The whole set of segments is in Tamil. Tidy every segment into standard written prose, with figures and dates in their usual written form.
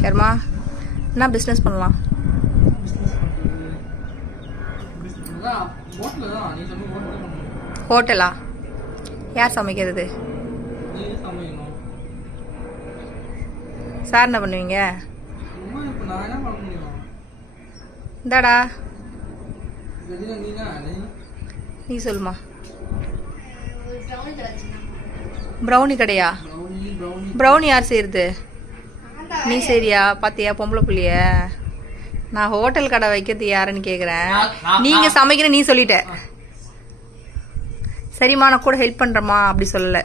சர்மா, என்ன பிஸ்னஸ் பண்ணலாம்? ஹோட்டலா? யார் சமைக்கிறது? சார் என்ன பண்ணுவீங்க? இந்தாடா நீ சொல்லுமா. ப்ரௌனி கடையா? ப்ரௌனி யார் செய்யறது? நீ சரியா? பாத்தியா பொம்பளை புள்ளிய? நான் ஹோட்டல் கடை வைக்கிறது யாருன்னு கேக்குறேன். நீங்க சமைக்கிற நீ சொல்லிட்ட. சரிம்மா, நான் கூட ஹெல்ப் பண்றேம்மா அப்படி சொல்லல.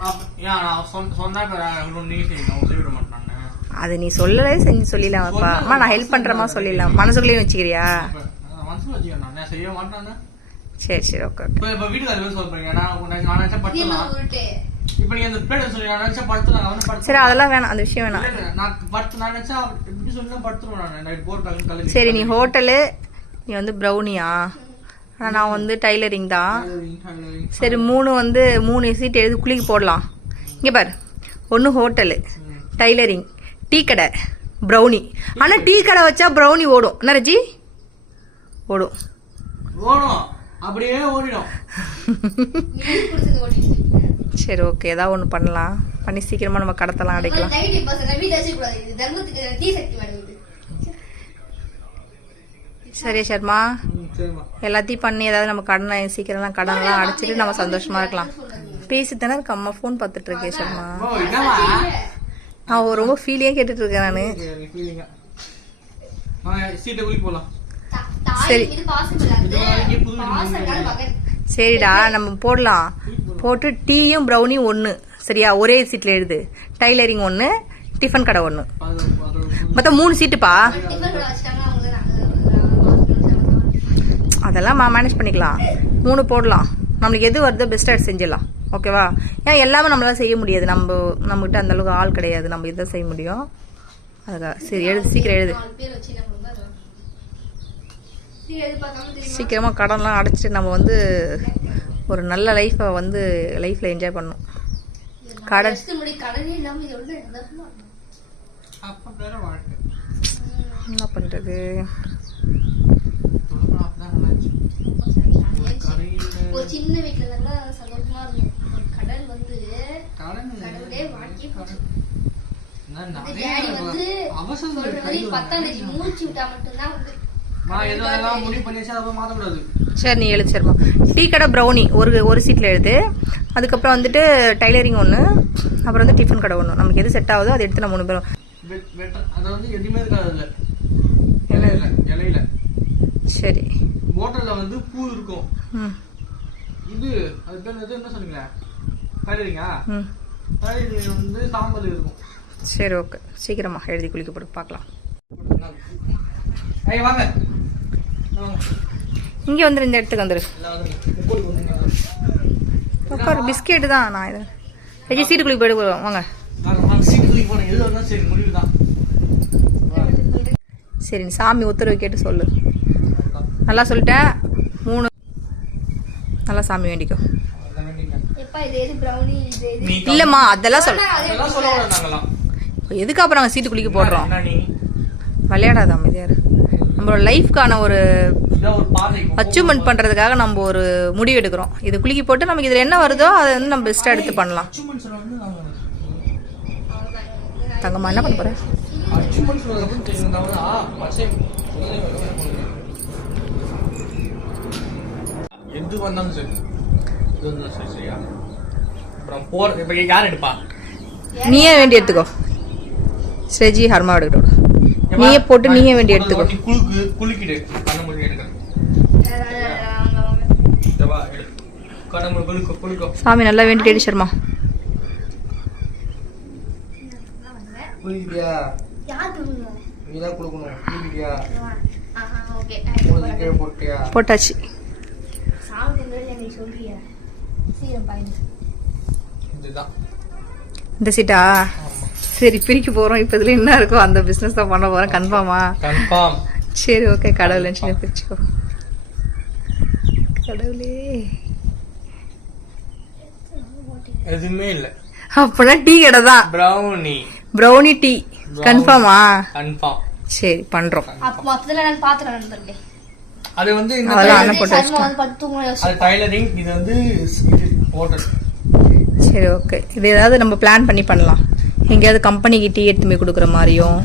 அது நீ சொல்லல, செஞ்சு சொல்லிடலாம்ப்பா. அம்மா நான் ஹெல்ப் பண்றேம்மா சொல்லிடலாம். மனசுக்குள்ளேயும் வச்சுக்கிறியா? சரி சரி, ஓகே. சரி, அதெல்லாம் வேணாம், அந்த விஷயம் வேணாம். சரி, நீ ஹோட்டலு, நீ வந்து ப்ரௌனியா? நான் வந்து டைலரிங் தான். சரி, 3 சீட் எழுதி குளிக்கு போடலாம். இங்கே பாரு, 1 ஹோட்டலு, டைலரிங், டீ கடை, ப்ரௌனி. ஆனால் டீ கடை வச்சா ப்ரௌனி ஓடும் என்ன ரஜி? ஓடும், அப்படியே ஓடிடும். சரி, ஓகே, ஏதாவது ஒன்று பண்ணலாம். பண்ணி சீக்கிரமா நம்ம கடத்தலாம், அடைக்கலாம். சரி சர்மா, எல்லாத்தையும் பண்ணி ஏதாவது நம்ம கடனை சீக்கிரம் கடன்லாம் அடைச்சிட்டு நம்ம சந்தோஷமா இருக்கலாம். பேசித்தானே இருக்க அம்மா, ஃபோன் பார்த்துட்டு இருக்கேன் சர்மா. நான் ரொம்ப ஃபீலியா கேட்டுட்டு இருக்கேன் நானு. சரி சரிடா, நம்ம போடலாம். போட்டு டீயும் ப்ரௌனியும் 1 சரியா? ஒரே சீட்ல எழுது. டைலரிங் 1, டிஃபன் கடை 1, மொத்தம் 3 சீட்டுப்பா. அதெல்லாம் மேனேஜ் பண்ணிக்கலாம். 3 போடலாம். நம்மளுக்கு எது வருதோ பெஸ்ட்டாக எடுத்து செஞ்சிடலாம். ஓகேவா? ஏன் எல்லாமே நம்மளால செய்ய முடியாது. நம்மகிட்ட அந்த அளவுக்கு ஆள் கிடையாது. நம்ம இதை செய்ய முடியும். அதுக்காக சரி எழுது, சீக்கிரம் எழுது. சீக்கிரமா கடன்லாம் அடைச்சிட்டு நம்ம வந்து ஒரு நல்ல லைஃபை வந்து லைஃப்ல என்ஜாய் பண்ணணும். கடன் என்ன பண்றது? ஒரு சின்ன வீட்ல நல்லா சந்தோஷமா இருக்கும். கடன் வந்து கடவுளே வாங்கி போச்சு. டாடி வந்து அவசரம் 10 மூச்சு விட்டா மட்டும்தான் வந்து. சரி, நீ எழுது சர்மா. டீ கடை ப்ரௌனி ஒரு சீட்ல எழுது. அதுக்கப்புறம் வந்துட்டு டைலரிங் 1, அப்புறம் வந்து டிஃபன் கடை 1. நமக்கு எது செட் ஆகுதோ அதை எடுத்து நம்ம 3 பேரும். சரி, ஹோட்டல்ல வந்து பூ இருக்கும். இது அது பேர் என்ன சொன்னீங்க? டைலரிங்கா? டைலரிங் வந்து சாம்பல் இருக்கும். சரி, ஓகே, சீக்கிரமா எழுதி குளிக்க போட்டு பார்க்கலாம். வாங்க, இங்கே வந்துரு, இந்த இடத்துக்கு வந்துரு. உட்காரு, பிஸ்கெட்டு தான். நான் இதை சீட்டு குளிக்க போயிட்டு வாங்க. சரி, நீ சாமி உத்தரவு கேட்டு சொல்லு. நல்லா சொல்லிட்டேன். 3 நல்லா சாமி வேண்டிக்கோ. இல்லம்மா, அதெல்லாம் சொல்ல. எதுக்கு அப்புறம் நாங்கள் சீட்டு குளிக்க போடுறோம்? விளையாடாத, அமைதியாரு. நம்மளோட லைஃப்கான ஒரு அச்சீவ்மெண்ட் பண்றதுக்காக நம்ம ஒரு முடிவு எடுக்கிறோம். இது குளிக்கி போட்டு நமக்கு இதுல என்ன வருதோ அதை வந்து நம்ம பெஸ்டா எடுத்து பண்ணலாம். தங்கம்மா, என்ன பண்ண போற? எது வந்தாலும் சரி, சரியா? அப்புறம் இப்ப யார் எடுப்பா? நீயே வேண்டி எடுத்துக்கோ. ஸ்ரேஜி ஹர்மா எடுக்கட்டும். நீயே போட்டு நீயே வேண்டி எடுத்துக்கோ. குளிக்கிடு, கண்ண மூடி எடுக்க. சாமி நல்லா வேண்டிட்டு சர்மா. குளிக்கிட்டியா? நீதான் குளிக்கணும். குளிக்கிட்டியா? போட்டாச்சு. இந்த சீட்டா? சரி, பிரிக்க போறோம். இப்ப இதுல என்ன இருக்கோ அந்த பிசினஸ் தான் பண்ண போறோம். கன்ஃபார்மா? கன்ஃபார்ம். சரி, ஓகே. கடவுளே பிரிச்சுக்கோ. கடவுளே, எதுவுமே இல்ல. அப்பனா டீ கடை தான். ப்ரௌனி டீ கன்ஃபார்மா? கன்ஃபார்ம். சரி பண்றோம். அப்ப மொத்தத்துல நான் பாத்துறேன் நண்பர்களே. அது வந்து இந்த அதெல்லாம் அண்ணன் போட்டு சர்மா வந்து பத்து தூங்க அது டைலரிங், இது வந்து இது ஹோட்டல். சரி ஓகே. இது ஏதாவது நம்ம பிளான் பண்ணி பண்ணலாம். எங்கேயாவது கம்பெனிக்கு டீ எடுத்து போய் கொடுக்குற மாதிரியும்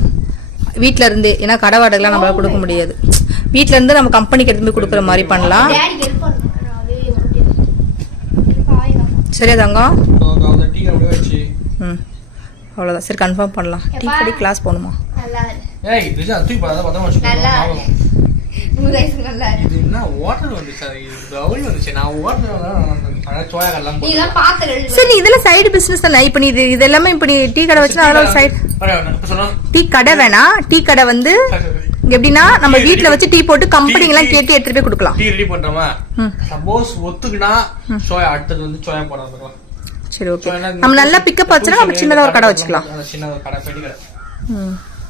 வீட்டில இருந்து, ஏன்னா கடை வாடகைலாம் நம்மளால கொடுக்க முடியாது. வீட்டில இருந்து நம்ம கம்பெனிக்கு எடுத்து போய் கொடுக்குற மாதிரி பண்ணலாம். டேடி ஹெல்ப் பண்ணுங்க. நான் வெளிய வந்துட்டேன். பாயலாம். சரியா தங்கம்? அந்த டீ அப்படியே வச்சு அவ்வளோதான். சரி கன்ஃபார்ம் பண்ணலாம். டீ கடை கிளாஸ் போகணுமா? நல்லா இருக்கு. ஏய் ரிஜா தூக்கி போடாத, பத்திரமா வச்சுக்கோ. நல்லா இருக்கு. உங்களுக்கு நல்லா இருக்கு. இது என்ன ஹோட்டல் வந்துச்சு, இது பிரவுனி வந்துச்சு. நான் ஹோட்டல் சோயா கல்லாம் நீ தான் பாத்துறேன். சரி இதெல்லாம் சைடு பிசினஸ் தானே. இப்போ நீ இது எல்லாமே இப்போ நீ டீ கடை வச்சுனா அதெல்லாம் ஒரு சைடு. டீ கடை வேணா, டீ கடை வந்து எப்படின்னா நம்ம வீட்ல வச்சு டீ போட்டு கம்பெனிங்கெல்லாம் கேட்டு எடுத்துட்டு போய் கொடுக்கலாம். டீ ரெடி பண்றோமா? சப்போஸ் ஒத்துக்குனா சோயா, அடுத்தது வந்து சோயா போடாம. சரி ஓகே. நம்ம நல்லா பிக்கப் ஆச்சுன்னா நம்ம சின்னதா ஒரு கடை வச்சுக்கலாம். சின்ன ஒரு கடை, பெட்டி கடை.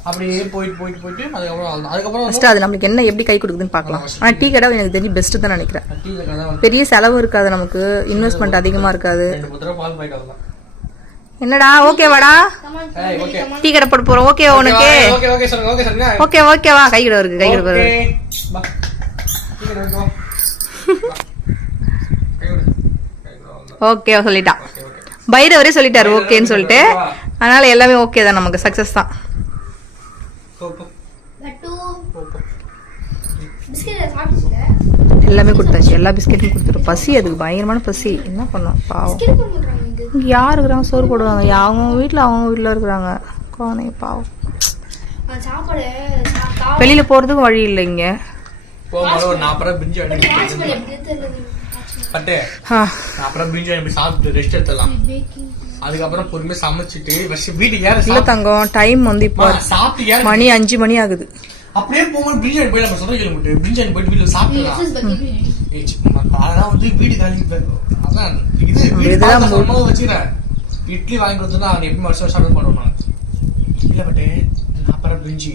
அப்படியே போயிட்டு அதுக்கப்புறம் ஃபர்ஸ்ட் அது நம்மளுக்கு என்ன எப்படி கை கொடுக்குதுன்னு பார்க்கலாம். ஆனா டீ கடை எனக்கு தெரிஞ்சு பெஸ்ட் தான் நினைக்கிறேன். டீ கடை தான் பெரிய செலவு இருக்காது, நமக்கு இன்வெஸ்ட்மெண்ட் அதிகமா இருக்காது. 2 பால் பாயிட்டு அவ்வளவுதான். என்னடா ஓகேவாடா? ஏய் ஓகே டீ கடை போட போறோம். ஓகே உனக்கு? ஓகே சொல்லுங்க. ஓகே சொல்லுங்க. ஓகே ஓகேவா? கை கடை இருக்கு, கை கடை ஓகே இருக்கு. பா. டீ கடை வா. ஓகே சொல்லிட்டான். ஓகே பைரவரே சொல்லிட்டாரு ஓகேன்னு சொல்லிட்டு. அதனால எல்லாமே ஓகே தான், நமக்கு சக்சஸ் தான். லட்டு பிஸ்கட் சாப்பிடுங்க. எல்லாமே கொடுத்தாச்சு, எல்லா பிஸ்கெட்டும் கொடுத்துரும். பசி, அதுக்கு பயங்கரமான பசி. என்ன பண்ணோம் பாவம். பிஸ்கட் போடுறாங்க இங்க. இங்க யார் இருக்கிறாங்க சோறு போடுவாங்க? அவங்க வீட்டுல இருக்கிறாங்க குழந்தைங்க பாவம். சாப்பாடு வெளியில போறதுக்கும் வழி இல்லை இங்க. போகும்போது ஒரு 40 பிரிஞ்சு வாட்ச் பண்ணி அடிச்சு எப்படி தெரியல. பட்டு அப்புறம் பிரிஞ்சு அனுப்பி சாப்பிட்டு ரெஸ்ட் எடுத்துடலாம். அதுக்கப்புறம் பொறுமையா சமைச்சிட்டு வீட்டுக்கு ஏற இல்ல தங்கம், டைம் வந்து இப்போ சாப்பிட்டு ஏற மணி 5 மணி ஆகுது. அப்படியே போகும்போது பிரிஞ்சாணி போய் நம்ம சொல்ல கிளம்பிட்டு பிரிஞ்சாணி போயிட்டு வீட்டுல சாப்பிட்டுலாம். அதெல்லாம் வந்து வீடு காலி. அதான் இது வீடு வச்சுக்கிறேன். இட்லி வாங்கி கொடுத்தா அவன் எப்பயும் வருஷம் வருஷம் பண்ணுவாங்க. இல்ல பட்டு அப்புறம் பிரிஞ்சு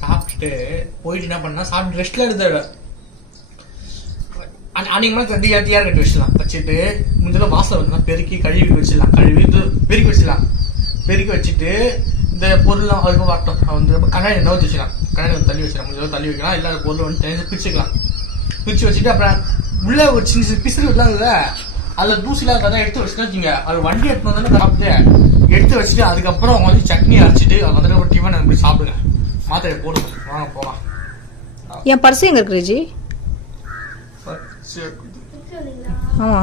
சாப்பிட்டுட்டு போயிட்டு என்ன பண்ணா சாப்பிட்டு ரெஸ்ட்ல எடுத்தாரு. அன்னைக்கு மாதிரி தண்டியாட்டியார் கட்டி வச்சிடலாம். வச்சுட்டு முந்தில வாசல் வந்து பெருக்கி கழுவி வச்சிடலாம். பெருக்கி வச்சிடலாம். பெருக்கி வச்சுட்டு இந்த பொருள் அதுக்கு வரட்டும் வந்து கண்ணாடி நவுத்தி வச்சிடலாம். கண்ணாடி வந்து தள்ளி வச்சிடலாம். முடிஞ்ச தள்ளி வைக்கலாம். இல்லாத பொருள் வந்து தனியாக பிரிச்சுக்கலாம். பிரிச்சு வச்சுட்டு அப்புறம் உள்ள ஒரு சின்ன சின்ன பிசுறு இல்லாத அதுல தூசிலாம் கதை எடுத்து வச்சுட்டு வச்சுங்க. அது வண்டி எடுத்து வந்தாலும் சாப்பிட்டு எடுத்து வச்சுட்டு அதுக்கப்புறம் அவங்க வந்து சட்னி அரைச்சிட்டு வந்துட்டு ஒரு டிஃபன் அப்படி சாப்பிடுங்க. மாத்திரை போடுங்க, வாங்க போகலாம். என் பர்ஸ் எங்க இருக்கு ஜி? ஆமா